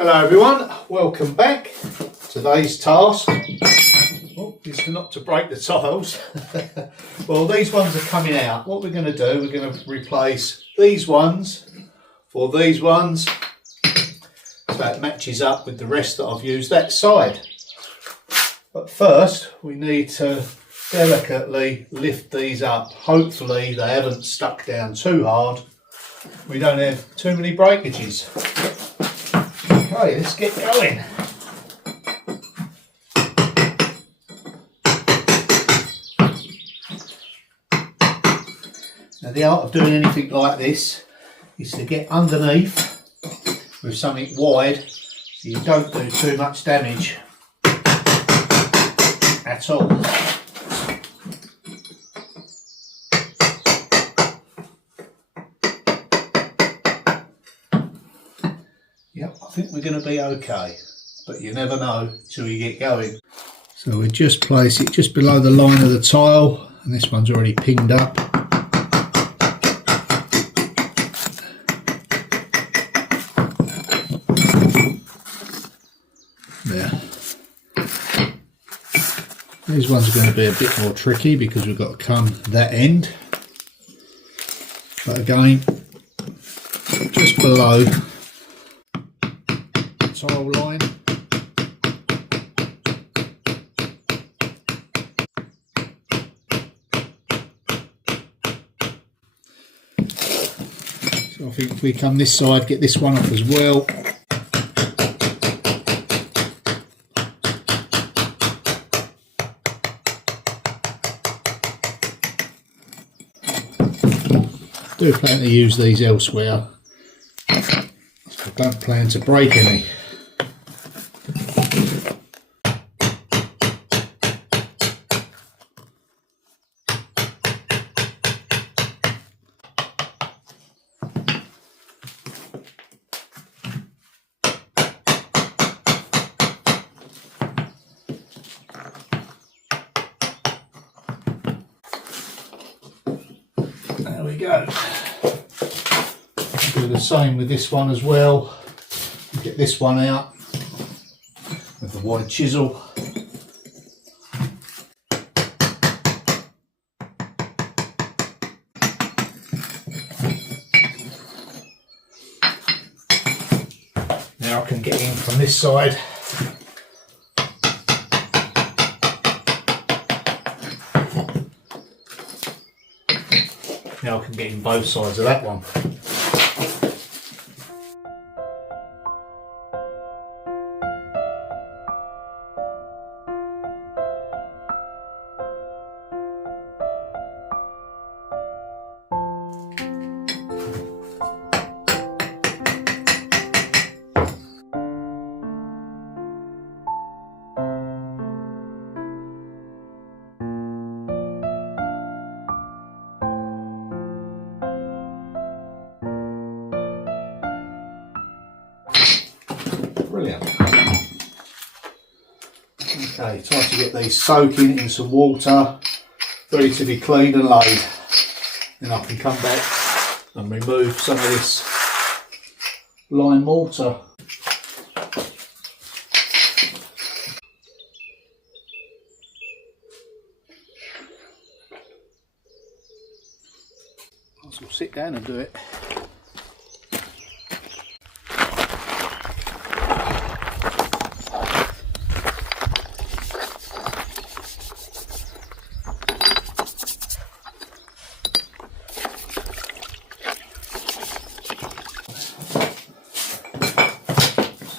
Hello everyone, welcome back. Today's task is not to break the tiles. Well, these ones are coming out. What we're going to do, we're going to replace these ones for these ones so it matches up with the rest that I've used that side. But first we need to delicately lift these up. Hopefully they haven't stuck down too hard. We don't have too many breakages. Okay, let's get going. Now the art of doing anything like this is to get underneath with something wide so you don't do too much damage at all. Yep, I think we're going to be okay, but you never know till you get going. So we just place it just below the line of the tile, and this one's already pinged up. There. These ones are going to be a bit more tricky because we've got to come that end, but again, just below tile line. So I think if we come this side, get this one off as well. I do plan to use these elsewhere. I don't plan to break any. There we go. Do the same with this one as well. Get this one out with the wide chisel. Now I can get in from this side. Now I can get in both sides of that one. Brilliant. Okay, time to get these soaking in some water, ready to be cleaned and laid. Then I can come back and remove some of this lime mortar. So we'll sit down and do it.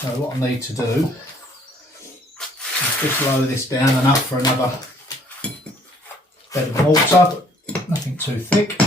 So what I need to do is just lower this down and up for another bed of mortar, but nothing too thick.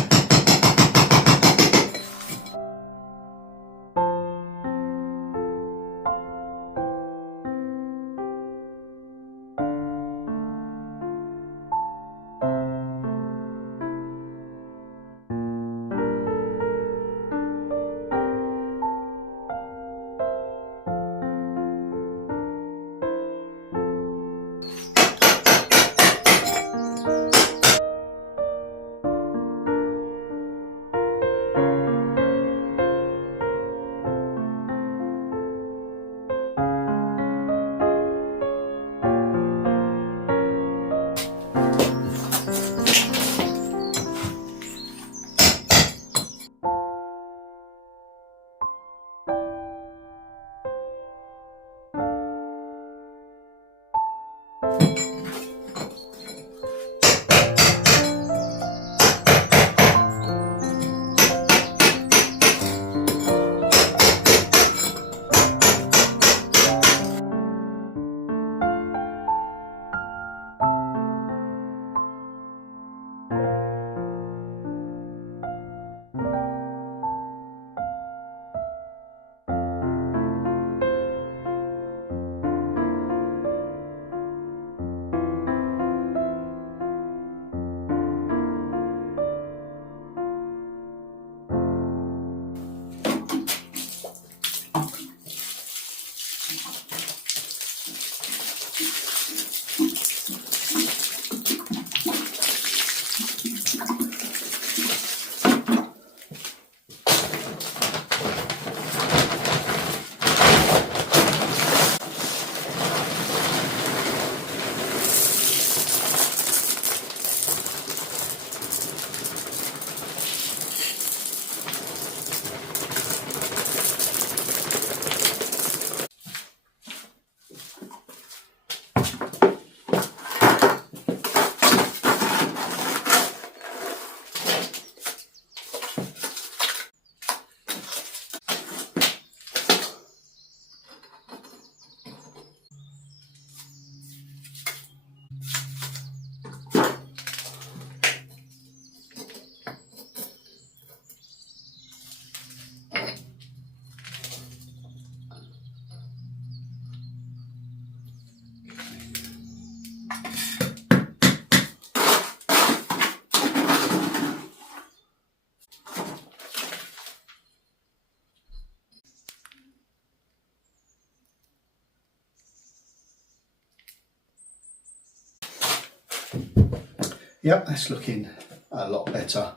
Yep, that's looking a lot better.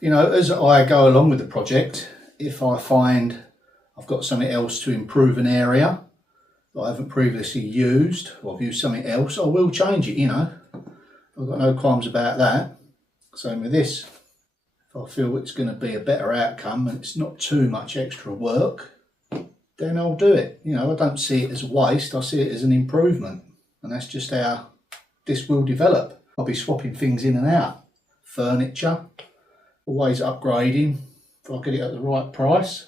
You know, as I go along with the project, if I find I've got something else to improve an area that I haven't previously used, or I've used something else, I will change it, you know. I've got no qualms about that. Same with this. If I feel it's going to be a better outcome and it's not too much extra work, then I'll do it. You know, I don't see it as a waste, I see it as an improvement. And that's just how this will develop. I'll be swapping things in and out. Furniture, always upgrading if I get it at the right price.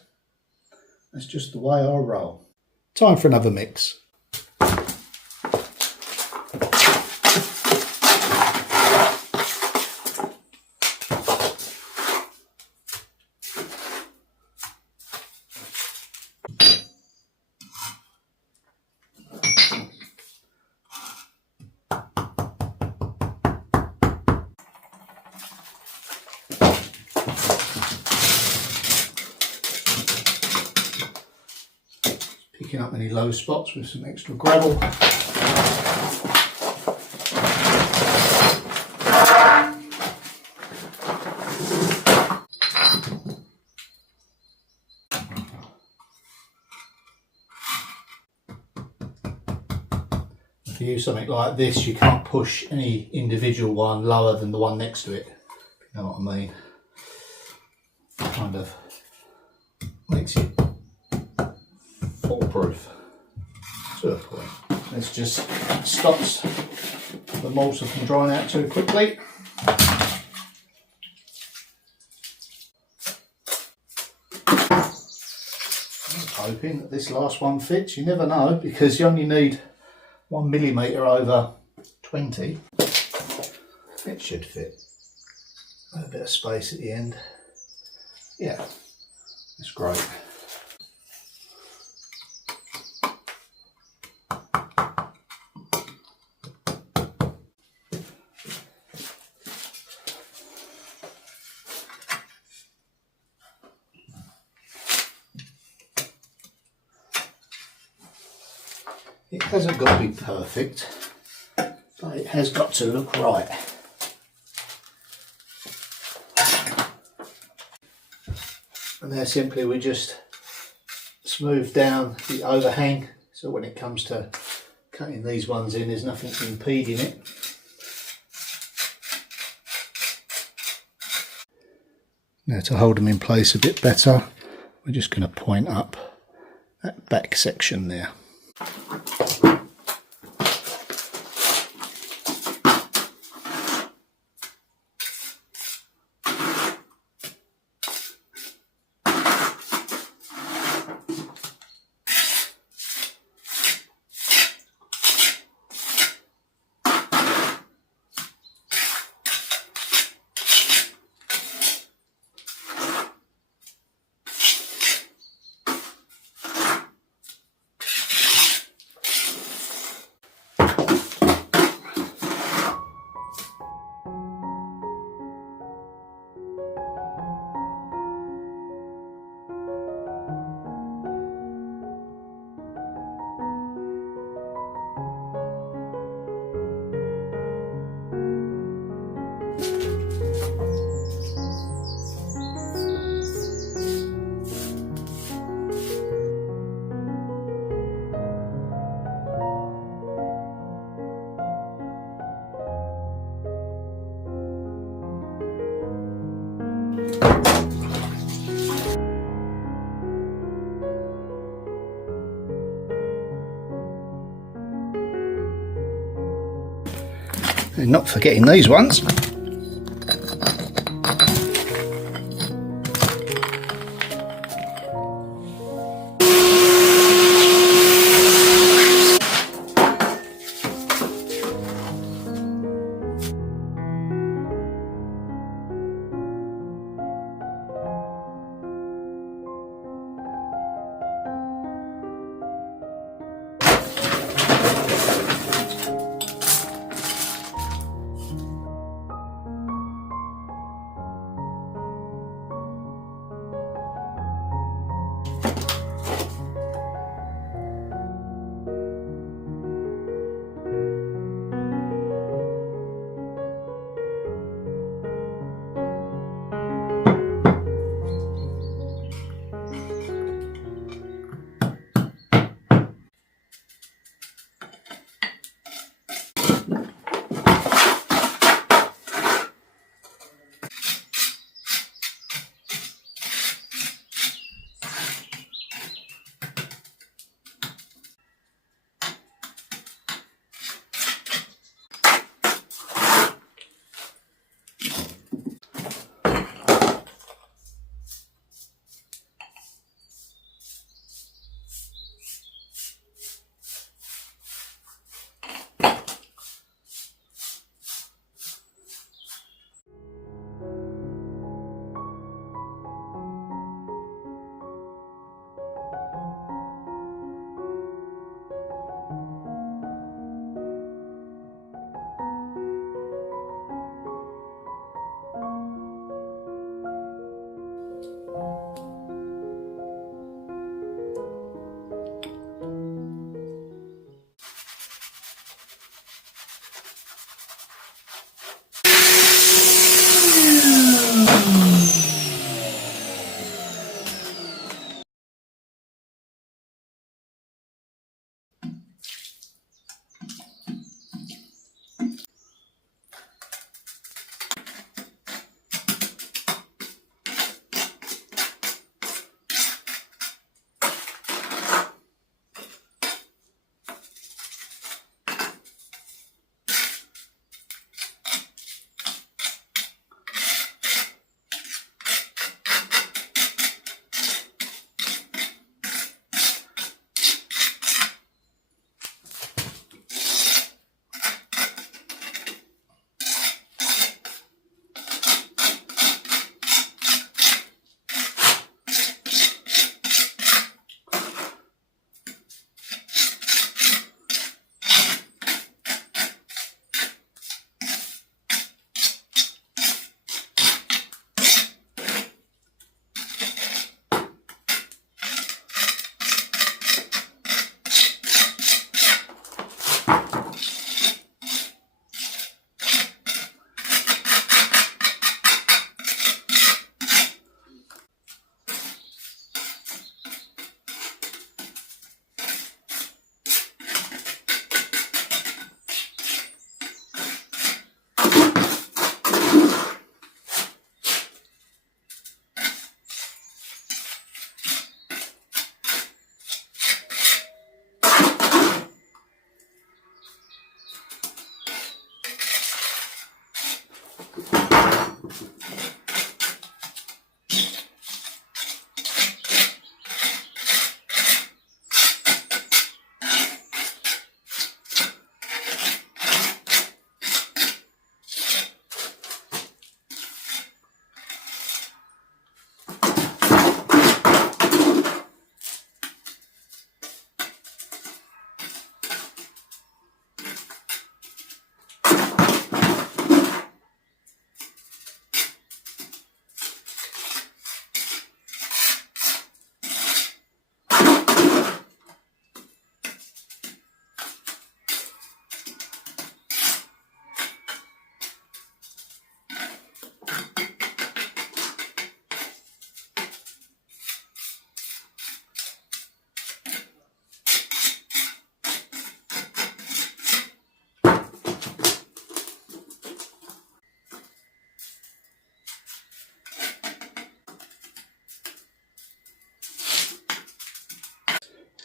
That's just the way I roll. Time for another mix. Picking up any low spots with some extra gravel. If you use something like this, you can't push any individual one lower than the one next to it. You know what I mean? Kind of makes it foolproof to a point. This just stops the mortar from drying out too quickly. I'm hoping that this last one fits. You never know, because you only need 1 millimetre over 20. It should fit. A bit of space at the end. Yeah, that's great. It hasn't got to be perfect, but it has got to look right. And there simply we just smooth down the overhang, so when it comes to cutting these ones in, there's nothing impeding it. Now, to hold them in place a bit better, we're just going to point up that back section there. And not forgetting these ones.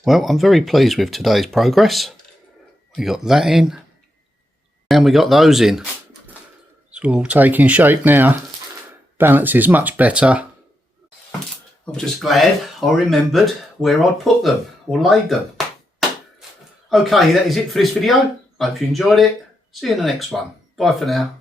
Well, I'm very pleased with today's progress. We got that in and we got those in. It's all taking shape now. Balance is much better. I'm just glad I remembered where I'd put them or laid them. Okay, that is it for this video. Hope you enjoyed it. See you in the next one. Bye for now.